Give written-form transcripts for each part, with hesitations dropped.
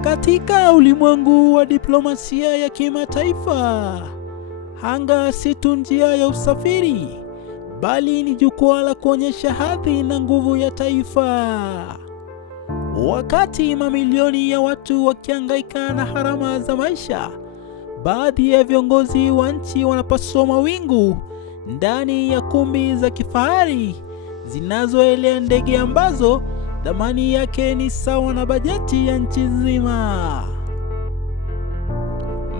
Katika ulimwengu wa diplomasia ya kimataifa, anga si tu njia ya usafiri, bali ni jukwaa la kuonyesha hadhi na nguvu ya taifa. Wakati mamilioni ya watu wakihangaika na gharama za maisha, baadhi ya viongozi wa nchi wanapasua mawingu ndani ya kumbi za kifahari zinazoelea ndege ambazo thamani yake ni sawa na bajeti ya nchi nzima.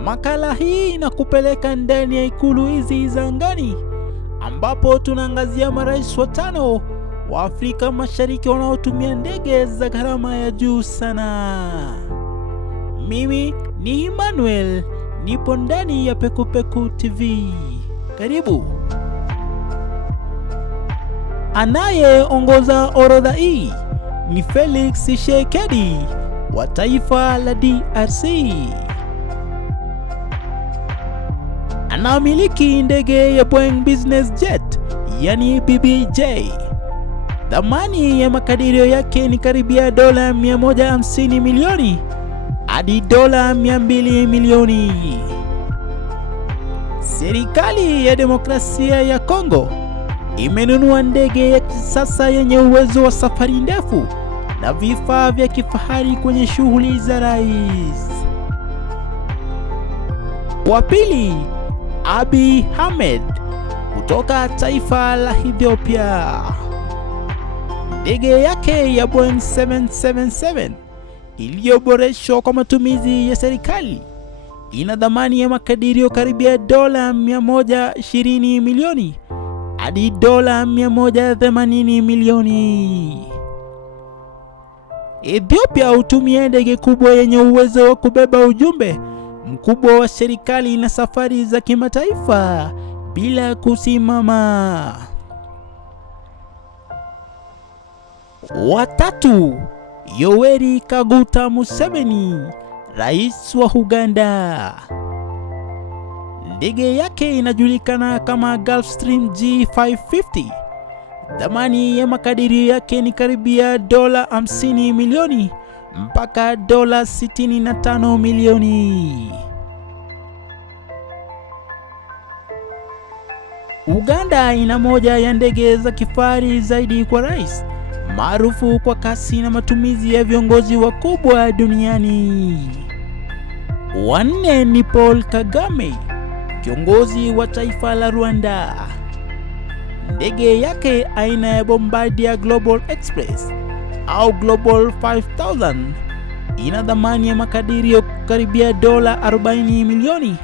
Makala hii inakupeleka ndani ya ikulu hizi za angani, ambapo tunaangazia marais watano wa Afrika Mashariki wanaotumia ndege za gharama ya juu sana. Mimi ni Emmanuel, nipo ndani ya Pekupeku TV. Karibu. Anayeongoza orodha hii ni Felix Tshisekedi wa taifa la DRC. Anamiliki ndege ya Boeing Business Jet, yani BBJ. Thamani ya makadirio yake ni karibia dola 150 milioni hadi dola 200 milioni. Serikali ya Demokrasia ya Kongo imenunua ndege ya kisasa yenye uwezo wa safari ndefu na vifaa vya kifahari kwenye shughuli za rais. Wa pili, Abiy Ahmed kutoka taifa la Ethiopia. Ndege yake ya Boeing 777 iliyoboreshwa kwa matumizi ya serikali ina thamani ya makadirio karibia dola 120 milioni hadi dola 180 milioni. Ethiopia hutumia ndege kubwa yenye uwezo wa kubeba ujumbe mkubwa wa serikali na safari za kimataifa bila kusimama. Watatu, Yoweri Kaguta Museveni, rais wa Uganda. Ndege yake inajulikana kama Gulfstream G550. Thamani ya makadirio yake ni karibia dola 50 milioni mpaka dola 65 milioni. Uganda ina moja ya ndege za kifahari zaidi kwa rais, maarufu kwa kasi na matumizi ya viongozi wakubwa duniani. Wanne ni Paul Kagame, kiongozi wa taifa la Rwanda. Ndege yake aina ya Bombardier Global Express au Global 5000 ina thamani ya makadirio karibia dola 40 milioni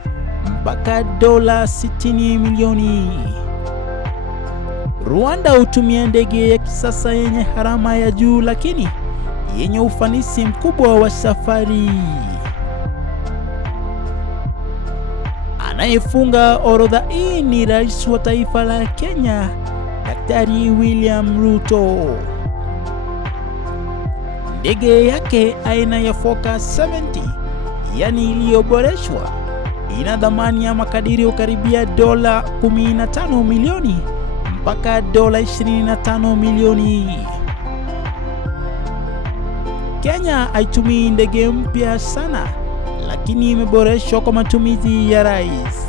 mpaka dola 60 milioni. Rwanda hutumia ndege ya kisasa yenye gharama ya juu lakini yenye ufanisi mkubwa wa safari. Anayefunga orodha hii ni rais wa taifa la Kenya, Daktari William Ruto. Ndege yake aina ya Focus 70, yani iliyoboreshwa, ina thamani ya makadirio karibia dola 15 milioni mpaka dola 25 milioni. Kenya haitumii ndege mpya sana, lakini imeboreshwa kwa matumizi ya rais.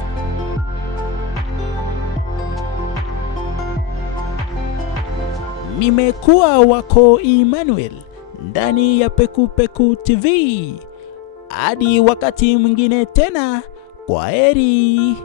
Nimekuwa wako Emmanuel ndani ya Pekupeku TV. Hadi wakati mwingine tena, kwaheri.